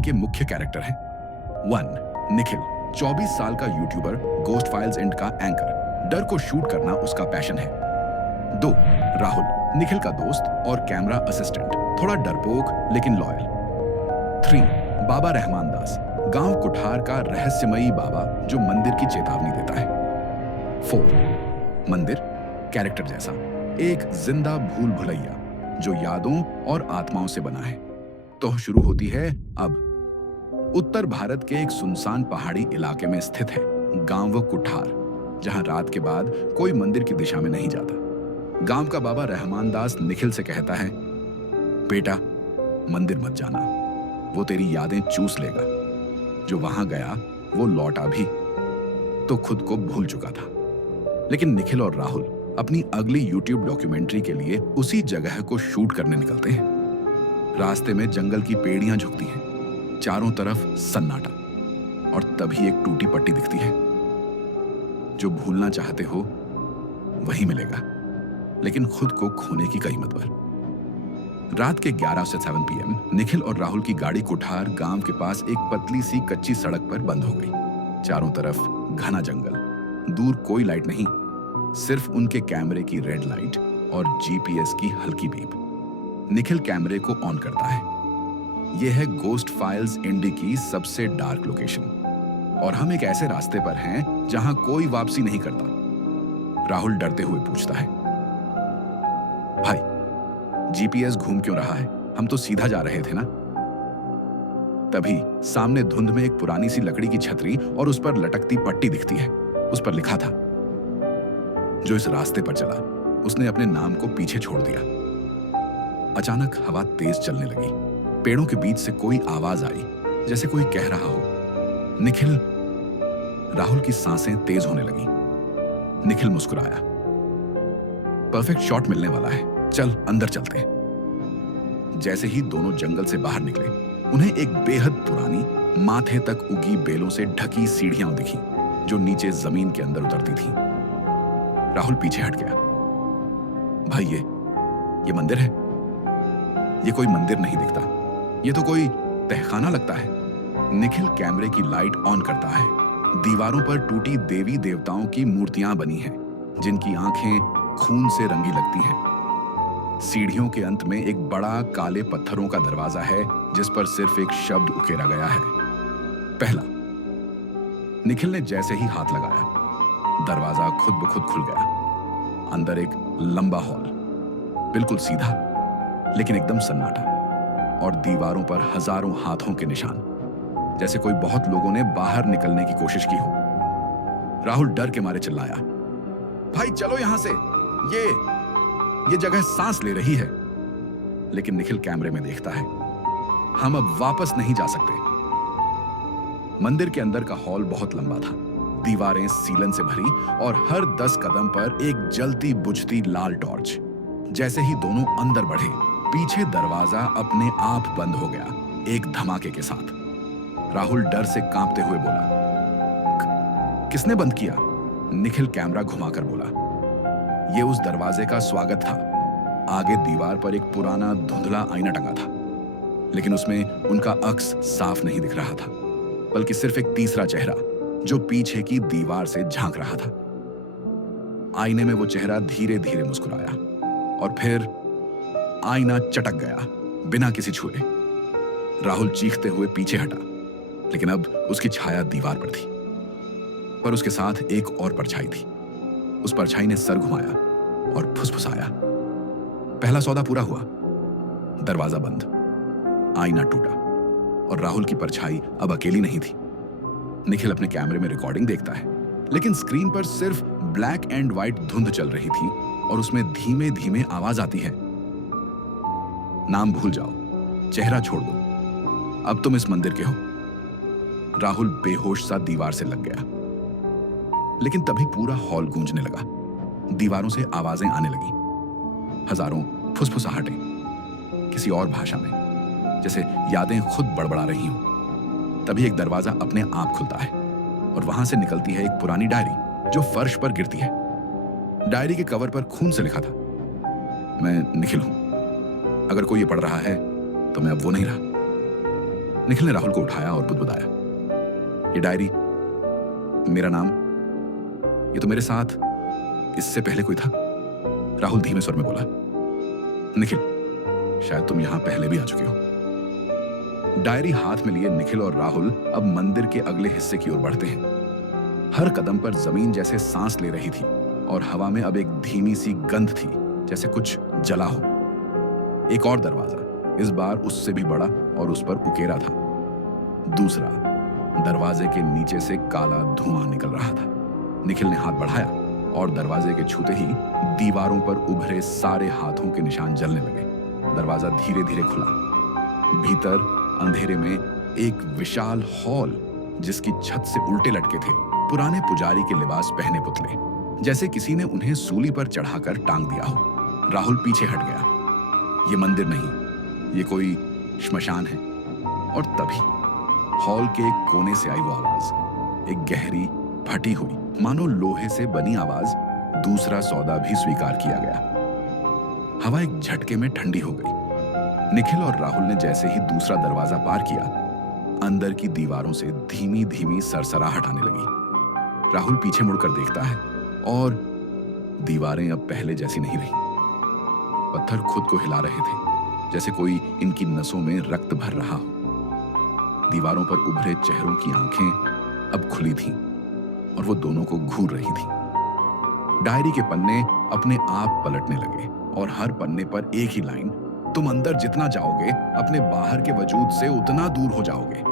TV के मुख्य character हैं। 1. निखिल, 24 साल का यूट्यूबर, गोस्ट फाइल्स इंड का एंकर। डर को शूट करना उसका पैशन है। 2. राहुल, निखिल का दोस्त और कैमरा असिस्टेंट, थोड़ा डरपोक लेकिन लॉयल। 3. बाबा रहमान दास, गांव कुठार का रहस्यमयी बाबा जो मंदिर की चेतावनी देता है। 4. मंदिर, कैरेक्टर जैसा, एक जिंदा भूल भुलैया जो यादों और आत्माओं से बना है। तो शुरू होती है अब। उत्तर भारत के एक सुनसान पहाड़ी इलाके में स्थित है गांव कुठार, जहां रात के बाद कोई मंदिर की दिशा में नहीं जाता। गांव का बाबा रहमान दास निखिल से कहता है, बेटा मंदिर मत जाना, वो तेरी यादें चूस लेगा। जो वहां गया वो लौटा भी तो खुद को भूल चुका था। लेकिन निखिल और राहुल अपनी अगली यूट्यूब डॉक्यूमेंट्री के लिए उसी जगह को शूट करने निकलते हैं। रास्ते में जंगल की पेड़ियां झुकती हैं, चारों तरफ सन्नाटा, और तभी एक टूटी पट्टी दिखती है। जो भूलना चाहते हो वही मिलेगा, लेकिन खुद को खोने की कीमत पर। रात के 11 से 7 PM निखिल और राहुल की गाड़ी कुठार गांव के पास एक पतली सी कच्ची सड़क पर बंद हो गई। चारों तरफ घना जंगल, दूर कोई लाइट नहीं, सिर्फ उनके कैमरे की रेड लाइट और GPS की हल्की बीप। निखिल कैमरे को ऑन करता है। यह है गोस्ट फाइल्स इंडी की सबसे डार्क लोकेशन, और हम एक ऐसे रास्ते पर हैं जहां कोई वापसी नहीं करता। राहुल डरते हुए पूछता है, भाई GPS घूम क्यों रहा है? हम तो सीधा जा रहे थे ना? तभी सामने धुंध में एक पुरानी सी लकड़ी की छतरी और उस पर लटकती पट्टी दिखती है। उस पर लिखा था, जो इस रास्ते पर चला उसने अपने नाम को पीछे छोड़ दिया। अचानक हवा तेज चलने लगी। पेड़ों के बीच से कोई आवाज आई, जैसे कोई कह रहा हो, निखिल। राहुल की सांसें तेज होने लगी। निखिल मुस्कुराया, परफेक्ट शॉट मिलने वाला है, चल अंदर चलते हैं। जैसे ही दोनों जंगल से बाहर निकले, उन्हें एक बेहद पुरानी, माथे तक उगी बेलों से ढकी सीढ़ियां दिखी जो नीचे जमीन के अंदर उतरती थीं। राहुल पीछे हट गया। भाई ये मंदिर है? ये कोई मंदिर नहीं दिखता, ये तो कोई तहखाना लगता है। निखिल कैमरे की लाइट ऑन करता है। दीवारों पर टूटी देवी देवताओं की मूर्तियां बनी हैं, जिनकी आंखें खून से रंगी लगती हैं। सीढ़ियों के अंत में एक बड़ा काले पत्थरों का दरवाजा है, जिस पर सिर्फ एक शब्द उकेरा गया है, पहला। निखिल ने जैसे ही हाथ लगाया, दरवाजा खुद ब खुद खुल गया। अंदर एक लंबा हॉल, बिल्कुल सीधा लेकिन एकदम सन्नाटा, और दीवारों पर हजारों हाथों के निशान, जैसे कोई बहुत लोगों ने बाहर निकलने की कोशिश की हो। राहुल डर के मारे चिल्लाया, भाई चलो यहां से, ये जगह सांस ले रही है। लेकिन निखिल कैमरे में देखता है, हम अब वापस नहीं जा सकते। मंदिर के अंदर का हॉल बहुत लंबा था, दीवारें सीलन से भरी, और हर 10 कदम पर एक जलती बुझती लाल टॉर्च। जैसे ही दोनों अंदर बढ़े, पीछे दरवाजा अपने आप बंद हो गया, एक धमाके के साथ। राहुल डर से कांपते हुए बोला, किसने बंद किया? निखिल कैमरा घुमाकर बोला, यह उस दरवाजे का स्वागत था। आगे दीवार पर एक पुराना धुंधला आईना टंगा था, लेकिन उसमें उनका अक्स साफ नहीं दिख रहा था, बल्कि सिर्फ एक तीसरा चेहरा जो पीछे की दीवार से झांक रहा था। आईने में वो चेहरा धीरे धीरे मुस्कुराया, और फिर आईना चटक गया बिना किसी छुए। राहुल चीखते हुए पीछे हटा, लेकिन अब उसकी छाया दीवार पर थी, पर उसके साथ एक और परछाई थी। उस परछाई ने सर घुमाया और फुसफुसाया, पहला सौदा पूरा हुआ। दरवाजा बंद, आईना टूटा, और राहुल की परछाई अब अकेली नहीं थी। निखिल अपने कैमरे में रिकॉर्डिंग देखता है, लेकिन स्क्रीन पर सिर्फ ब्लैक एंड व्हाइट धुंध चल रही थी, और उसमें धीमे धीमे आवाज आती है, नाम भूल जाओ, चेहरा छोड़ दो, अब तुम इस मंदिर के हो। राहुल बेहोश सा दीवार से लग गया, लेकिन तभी पूरा हॉल गूंजने लगा। दीवारों से आवाजें आने लगी, हजारों फुसफुसाहटें, किसी और भाषा में, जैसे यादें खुद बड़बड़ा रही हों। तभी एक दरवाजा अपने आप खुलता है, और वहां से निकलती है एक पुरानी डायरी जो फर्श पर गिरती है। डायरी के कवर पर खून से लिखा था, मैं निखिल हूं, अगर कोई ये पढ़ रहा है तो मैं अब वो नहीं रहा। निखिल ने राहुल को उठाया और बुदबुदाया, ये डायरी, मेरा नाम, ये तो मेरे साथ इससे पहले कोई था। राहुल धीमे स्वर में बोला, निखिल, शायद तुम यहां पहले भी आ चुके हो। डायरी हाथ में लिए निखिल और राहुल अब मंदिर के अगले हिस्से की ओर बढ़ते हैं। हर कदम पर जमीन जैसे सांस ले रही थी और हवा में अब एक धीमी सी गंध थी, जैसे कुछ जला हो। एक और दरवाजा, इस बार उससे भी बड़ा, और उस पर उकेरा था। दूसरा दरवाजे के नीचे से काला धुआं निकल रहा था। निखिल ने हाथ बढ़ाया और दरवाजे के छूते ही दीवारों पर उभरे सारे हाथों के निशान जलने लगे। दरवाजा धीरे धीरे खुला। भीतर अंधेरे में एक विशाल हॉल, जिसकी छत से उल्टे लटके थे पुराने पुजारी के लिबास पहने पुतले, जैसे किसी ने उन्हें सूली पर चढ़ाकर टांग दिया हो। राहुल पीछे हट गया। ये मंदिर नहीं, ये कोई श्मशान है। और तभी हॉल के एक कोने से आई वो आवाज, एक गहरी फटी हुई मानो लोहे से बनी आवाज। दूसरा सौदा भी स्वीकार किया गया। हवा एक झटके में ठंडी हो गई। निखिल और राहुल ने जैसे ही दूसरा दरवाजा पार किया, अंदर की दीवारों से धीमी धीमी सरसराहट आने लगी। राहुल पीछे मुड़कर देखता है और दीवारें अब पहले जैसी नहीं रही। पत्थर खुद को हिला रहे थे, जैसे कोई इनकी नसों में रक्त भर रहा हो। दीवारों पर उभरे चेहरों की आंखें अब खुली थीं और वो दोनों को घूर रही थीं। डायरी के पन्ने अपने आप पलटने लगे और हर पन्ने पर एक ही लाइन, तुम अंदर जितना जाओगे अपने बाहर के वजूद से उतना दूर हो जाओगे।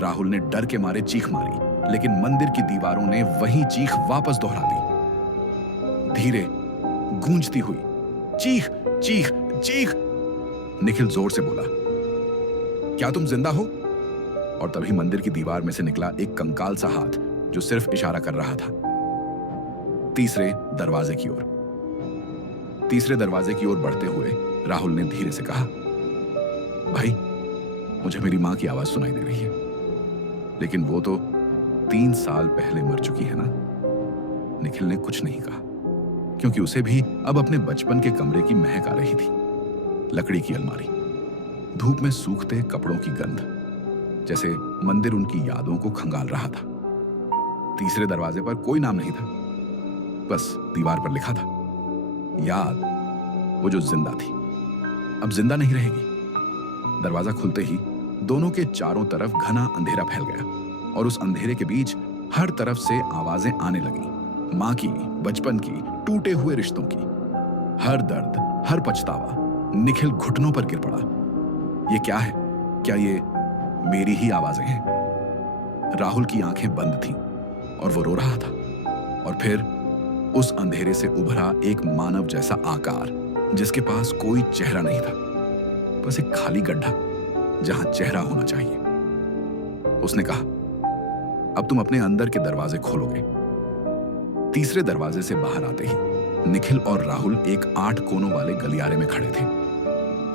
राहुल ने डर के मारे चीख मारी, लेकिन मंदिर की दीवारों ने वही चीख वापस दोहरा दी, धीरे गूंजती हुई, चीख चीख चीख। निखिल जोर से बोला, क्या तुम जिंदा हो? और तभी मंदिर की दीवार में से निकला एक कंकाल सा हाथ, जो सिर्फ इशारा कर रहा था तीसरे दरवाजे की ओर। तीसरे दरवाजे की ओर बढ़ते हुए राहुल ने धीरे से कहा, भाई, मुझे मेरी मां की आवाज सुनाई दे रही है, लेकिन वो तो 3 साल पहले मर चुकी है ना। निखिल ने कुछ नहीं कहा, क्योंकि उसे भी अब अपने बचपन के कमरे की महक आ रही थी। लकड़ी की अलमारी, धूप में सूखते कपड़ों की गंध, जैसे मंदिर उनकी यादों को खंगाल रहा था। तीसरे दरवाजे पर कोई नाम नहीं था, बस दीवार पर लिखा था, याद, वो जो जिंदा थी अब जिंदा नहीं रहेगी। दरवाजा खुलते ही दोनों के चारों तरफ घना अंधेरा फैल गया और उस अंधेरे के बीच हर तरफ से आवाजें आने लगी, मां की, बचपन की, टूटे हुए रिश्तों की। हर दर्द, हर पछतावा। निखिल घुटनों पर गिर पड़ा। ये क्या है? क्या ये मेरी ही आवाजें हैं? राहुल की आंखें बंद थीं और वो रो रहा था। और फिर उस अंधेरे से उभरा एक मानव जैसा आकार, जिसके पास कोई चेहरा नहीं था, बस एक खाली गड्ढा जहां चेहरा होना चाहिए। उसने कहा, अब तुम अपने अंदर के दरवाजे खोलोगे। तीसरे दरवाजे से बाहर आते ही निखिल और राहुल एक 8 कोनों वाले गलियारे में खड़े थे।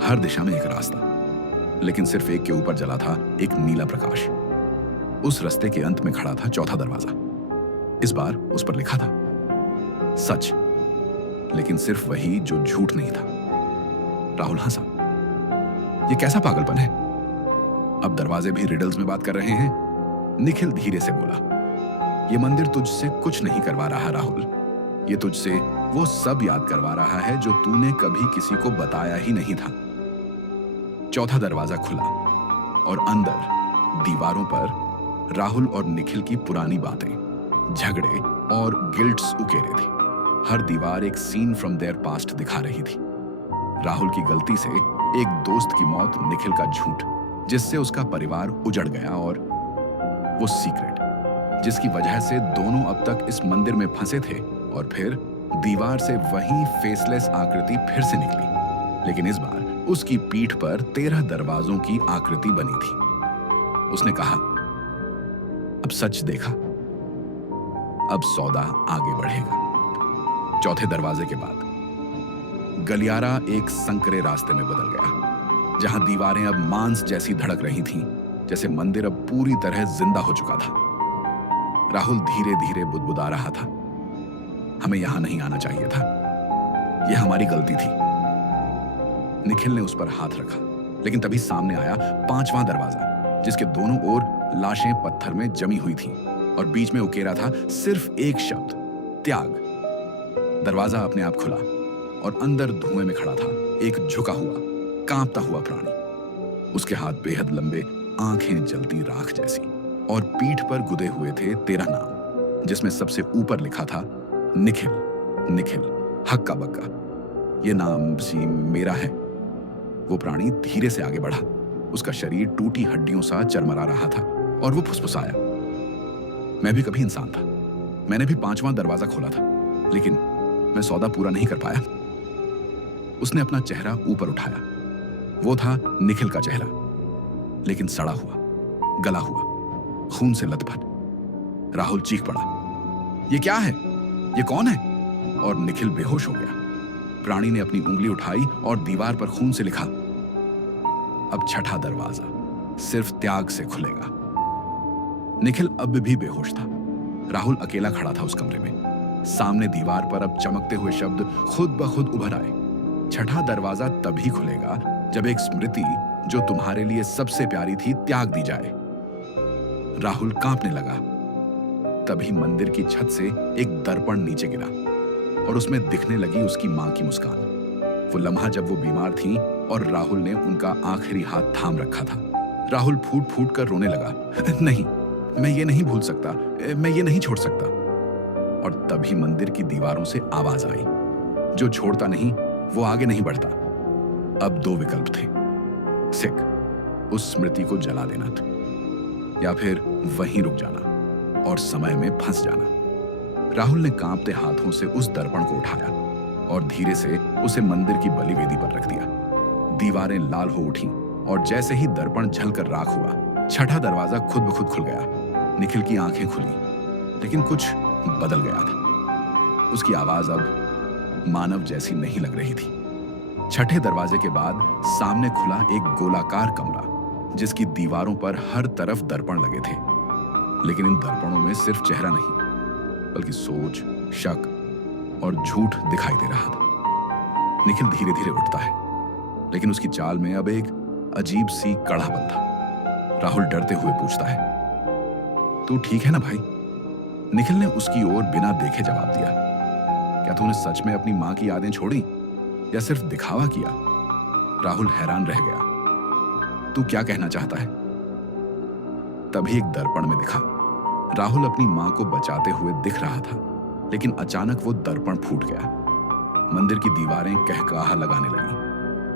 हर दिशा में एक रास्ता, लेकिन सिर्फ एक के ऊपर जला था एक नीला प्रकाश। उस रास्ते के अंत में खड़ा था चौथा दरवाजा। इस बार उस पर लिखा था, सच, लेकिन सिर्फ वही जो झूठ नहीं था। राहुल हंसा। ये कैसा पागलपन है? अब दरवाजे भी रिडल्स में बात कर रहे हैं। निखिल धीरे से बोला, ये मंदिर तुझसे कुछ नहीं करवा रहा राहुल, ये तुझसे वो सब याद करवा रहा है जो तूने कभी किसी को बताया ही नहीं था। चौथा दरवाजा खुला और अंदर दीवारों पर राहुल और निखिल की पुरानी बातें, झगड़े और गिल्ट्स उकेरे थे। हर दीवार एक सीन फ्रॉम देयर पास्ट दिखा रही थी। राहुल की गलती से एक दोस्त की मौत, निखिल का झूठ जिससे उसका परिवार उजड़ गया, और वो सीक्रेट जिसकी वजह से दोनों अब तक इस मंदिर में फंसे थे। और फिर दीवार से वही फेसलेस आकृति फिर से निकली, लेकिन इस बार उसकी पीठ पर 13 दरवाजों की आकृति बनी थी। उसने कहा, अब सच देखा, अब सौदा आगे बढ़ेगा। चौथे दरवाजे के बाद गलियारा एक संकरे रास्ते में बदल गया, जहां दीवारें अब मांस जैसी धड़क रही थीं, जैसे मंदिर अब पूरी तरह जिंदा हो चुका था। राहुल धीरे धीरे बुदबुदा रहा था, हमें यहां नहीं आना चाहिए था, यह हमारी गलती थी। निखिल ने उस पर हाथ रखा, लेकिन तभी सामने आया 5वां दरवाजा, जिसके दोनों ओर लाशें पत्थर में जमी हुई थीं और बीच में उकेरा था सिर्फ एक शब्द, त्याग। दरवाजा अपने आप खुला और अंदर धुएं में खड़ा था एक झुका हुआ, कांपता हुआ प्राणी। उसके हाथ बेहद लंबे, आंखें जलती राख जैसी, और पीठ पर गुदे हुए थे 13 नाम, जिसमें सबसे ऊपर लिखा था निखिल, निखिल, हक्का बक्का। ये नाम सी मेरा है। वो प्राणी धीरे से आगे बढ़ा। उसका शरीर टूटी हड्डियों सा चरमरा रहा था और वो फुसफुसाया, मैं भी कभी इंसान था। मैंने भी 5वां दरवाजा खोला था, लेकिन मैं सौदा पूरा नहीं कर पाया। उसने अपना चेहरा ऊपर उठाया। वो था निखिल का चेहरा, लेकिन सड़ा हुआ, गला हुआ, खून से लथपथ। राहुल चीख पड़ा, ये क्या है? ये कौन है? और निखिल बेहोश हो गया। प्राणी ने अपनी उंगली उठाई और दीवार पर खून से लिखा, अब 6ठा दरवाजा सिर्फ त्याग से खुलेगा। निखिल अब भी बेहोश था। राहुल अकेला खड़ा था उस कमरे में। सामने दीवार पर अब चमकते हुए शब्द खुद ब खुद उभर आए, 6ठा दरवाजा तभी खुलेगा जब एक स्मृति जो तुम्हारे लिए सबसे प्यारी थी त्याग दी जाए। राहुल कांपने लगा। तभी मंदिर की छत से एक दर्पण नीचे गिरा और उसमें दिखने लगी उसकी मां की मुस्कान। वो लम्हा जब वो बीमार थी और राहुल ने उनका आखिरी हाथ थाम रखा था। राहुल फूट फूट कर रोने लगा, नहीं, मैं ये नहीं भूल सकता, मैं ये नहीं छोड़ सकता। और तभी मंदिर की दीवारों से आवाज आई, जो छोड़ता नहीं वो आगे नहीं बढ़ता। अब 2 विकल्प थे, सिक, उस स्मृति को जला देना था, या फिर वहीं रुक जाना और समय में फंस जाना। राहुल ने कांपते हाथों से उस दर्पण को उठाया और धीरे से उसे मंदिर की बलिवेदी पर रख दिया। दीवारें लाल हो उठी और जैसे ही दर्पण झलकर राख हुआ, 6ठा दरवाजा खुद ब खुद खुल गया। निखिल की आंखें खुली, लेकिन कुछ बदल गया था। उसकी आवाज अब मानव जैसी नहीं लग रही थी। 6ठे दरवाजे के बाद सामने खुला एक गोलाकार कमरा, जिसकी दीवारों पर हर तरफ दर्पण लगे थे। लेकिन इन दर्पणों में सिर्फ चेहरा नहीं, बल्कि सोच, शक और झूठ दिखाई दे रहा था। निखिल धीरे धीरे उठता है, लेकिन उसकी चाल में अब एक अजीब सी कड़ापन था। राहुल डरते हुए पूछता है, तू ठीक है ना भाई? निखिल ने उसकी ओर बिना देखे जवाब दिया, क्या तूने सच में अपनी मां की यादें छोड़ी या सिर्फ दिखावा किया? राहुल हैरान रह गया। तू क्या कहना चाहता है? तभी एक दर्पण में दिखा। राहुल अपनी मां को बचाते हुए दिख रहा था, लेकिन अचानक वो दर्पण फूट गया। मंदिर की दीवारें कहकहा लगाने लगी।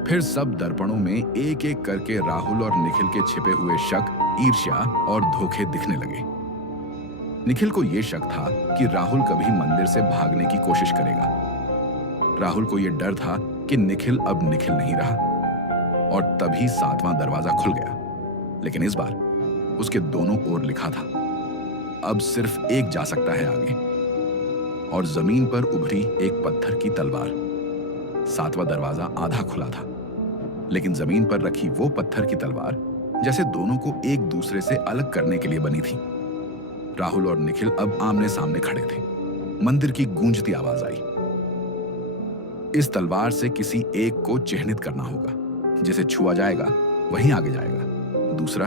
फिर सब दर्पणों में एक एक करके राहुल और निखिल के छिपे हुए शक, ईर्ष्या और धोखे दिखने लगे। निखिल को यह शक था कि राहुल कभी मंदिर से भागने की कोशिश करेगा। राहुल को यह डर था कि निखिल अब निखिल नहीं रहा। और तभी 7वां दरवाजा खुल गया, लेकिन इस बार उसके दोनों ओर लिखा था, अब सिर्फ एक जा सकता है आगे। और जमीन पर उभरी एक पत्थर की तलवार। 7वां दरवाजा आधा खुला था, लेकिन जमीन पर रखी वो पत्थर की तलवार जैसे दोनों को एक दूसरे से अलग करने के लिए बनी थी। राहुल और निखिल अब आमने सामने खड़े थे। मंदिर की गूंजती आवाज आई, इस तलवार से किसी एक को चिह्नित करना होगा। जिसे छुआ जाएगा वहीं आगे जाएगा, दूसरा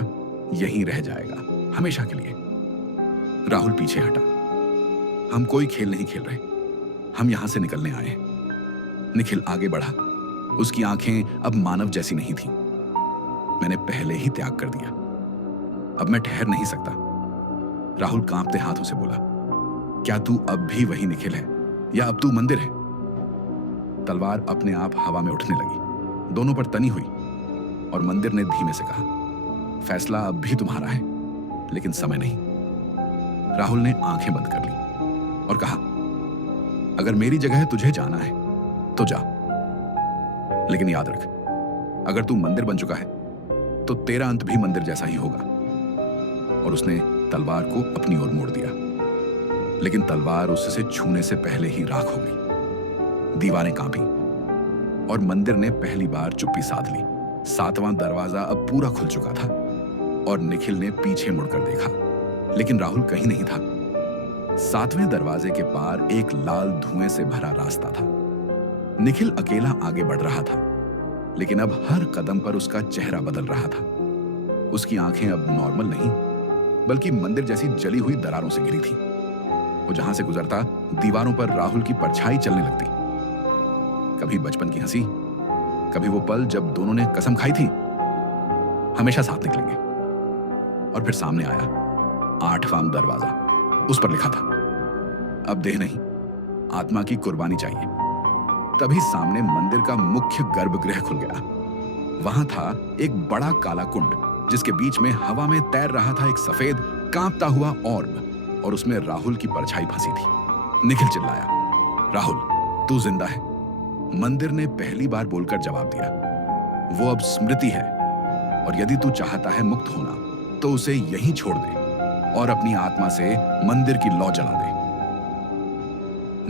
यहीं रह जाएगा हमेशा के लिए। राहुल पीछे हटा। हम कोई खेल नहीं खेल रहे, हम यहां से निकलने आए हैं। निखिल आगे बढ़ा। उसकी आंखें अब मानव जैसी नहीं थीं। मैंने पहले ही त्याग कर दिया, अब मैं ठहर नहीं सकता। राहुल कांपते हाथों से बोला, क्या तू अब भी वही निखिल है या अब तू मंदिर है? तलवार अपने आप हवा में उठने लगी, दोनों पर तनी हुई, और मंदिर ने धीमे से कहा, फैसला अब भी तुम्हारा है, लेकिन समय नहीं। राहुल ने आंखें बंद कर ली और कहा, अगर मेरी जगह तुझे जाना है तो जा, लेकिन याद रख, अगर तू मंदिर बन चुका है तो तेरा अंत भी मंदिर जैसा ही होगा। और उसने तलवार को अपनी ओर मोड़ दिया, लेकिन तलवार उससे छूने से पहले ही राख हो गई। दीवारें कांपी और मंदिर ने पहली बार चुप्पी साध ली। 7वां दरवाजा अब पूरा खुल चुका था और निखिल ने पीछे मुड़कर देखा, लेकिन राहुल कहीं नहीं था। 7वें दरवाजे के पार एक लाल धुएं से भरा रास्ता था। निखिल अकेला आगे बढ़ रहा था, लेकिन अब हर कदम पर उसका चेहरा बदल रहा था। उसकी आंखें अब नॉर्मल नहीं, बल्कि मंदिर जैसी जली हुई दरारों से घिरी थी। वो जहां से गुजरता, दीवारों पर राहुल की परछाई चलने लगती। कभी बचपन की हंसी, कभी वो पल जब दोनों ने कसम खाई थी हमेशा साथ निकलेंगे। और फिर सामने आया 8वां दरवाजा। उस पर लिखा था, अब देह नहीं, आत्मा की कुर्बानी चाहिए। तभी सामने मंदिर का मुख्य गर्भगृह खुल गया। वहां था एक बड़ा काला कुंड, जिसके बीच में हवा में तैर रहा था एक सफेद कांपता हुआ ऑर्ब, और उसमें राहुल की परछाई फंसी थी। निखिल चिल्लाया, राहुल, तू जिंदा है। मंदिर ने पहली बार बोलकर जवाब दिया, वो अब स्मृति है, और यदि तू चाहता है मुक्त होना तो उसे यहीं छोड़ दे और अपनी आत्मा से मंदिर की लौ जला दे।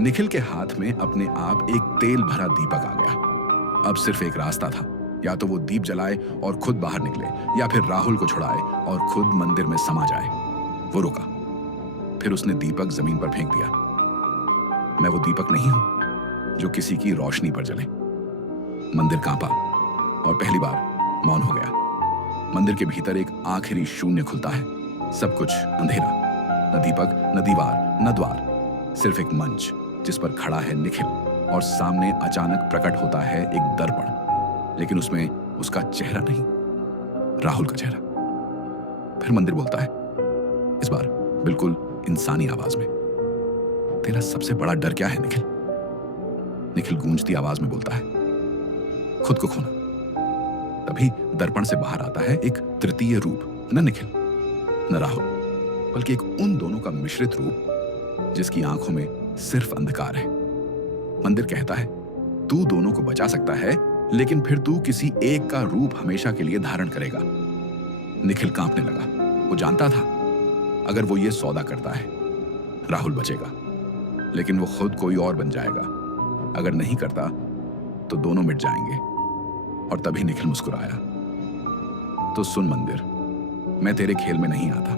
निखिल के हाथ में अपने आप एक तेल भरा दीपक आ गया। अब सिर्फ एक रास्ता था, या तो वो दीप जलाए और खुद बाहर निकले, या फिर राहुल को छुड़ाए और खुद मंदिर में समा जाए। वो रुका, फिर उसने दीपक जमीन पर फेंक दिया। मैं वो दीपक नहीं हूं जो किसी की रोशनी पर जले। मंदिर कांपा और पहली बार मौन हो गया। मंदिर के भीतर एक आखिरी शून्य खुलता है। सब कुछ अंधेरा, न दीपक, न दीवार, न द्वार, सिर्फ एक मंच जिस पर खड़ा है निखिल, और सामने अचानक प्रकट होता है एक दर्पण, लेकिन उसमें उसका चेहरा नहीं, राहुल का चेहरा। फिर मंदिर बोलता है, इस बार बिल्कुल इंसानी आवाज में, तेरा सबसे बड़ा डर क्या है निखिल? निखिल गूंजती आवाज में बोलता है, खुद को खोना। तभी दर्पण से बाहर आता है एक तृतीय रूप, न निखिल न राहुल, बल्कि एक उन दोनों का मिश्रित रूप जिसकी आंखों में सिर्फ अंधकार है। मंदिर कहता है, तू दोनों को बचा सकता है, लेकिन फिर तू किसी एक का रूप हमेशा के लिए धारण करेगा। निखिल कांपने लगा। वो जानता था, अगर वो ये सौदा करता है, राहुल बचेगा, लेकिन वो खुद कोई और बन जाएगा। अगर नहीं करता तो दोनों मिट जाएंगे। और तभी निखिल मुस्कुराया, तो सुन मंदिर, मैं तेरे खेल में नहीं आता।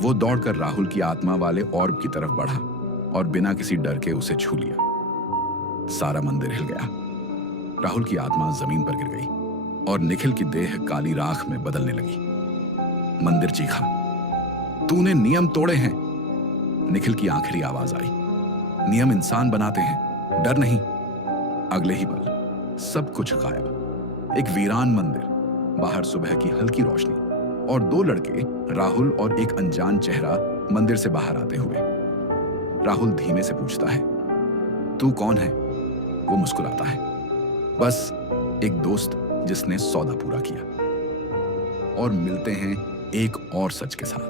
वो दौड़कर राहुल की आत्मा वाले ऑर्ब की तरफ बढ़ा और बिना किसी डर के उसे छू लिया। सारा मंदिर हिल गया। राहुल की आत्मा जमीन पर गिर गई और निखिल की देह काली राख में बदलने लगी। मंदिर चीखा, तूने नियम तोड़े हैं। निखिल की आखिरी आवाज आई, नियम इंसान बनाते हैं, डर नहीं। अगले ही पल सब कुछ गायब। एक वीरान मंदिर, बाहर सुबह की हल्की रोशनी, और दो लड़के, राहुल और एक अनजान चेहरा, मंदिर से बाहर आते हुए। राहुल धीमे से पूछता है, तू कौन है? वो मुस्कुराता है, बस एक दोस्त जिसने सौदा पूरा किया। और मिलते हैं एक और सच के साथ।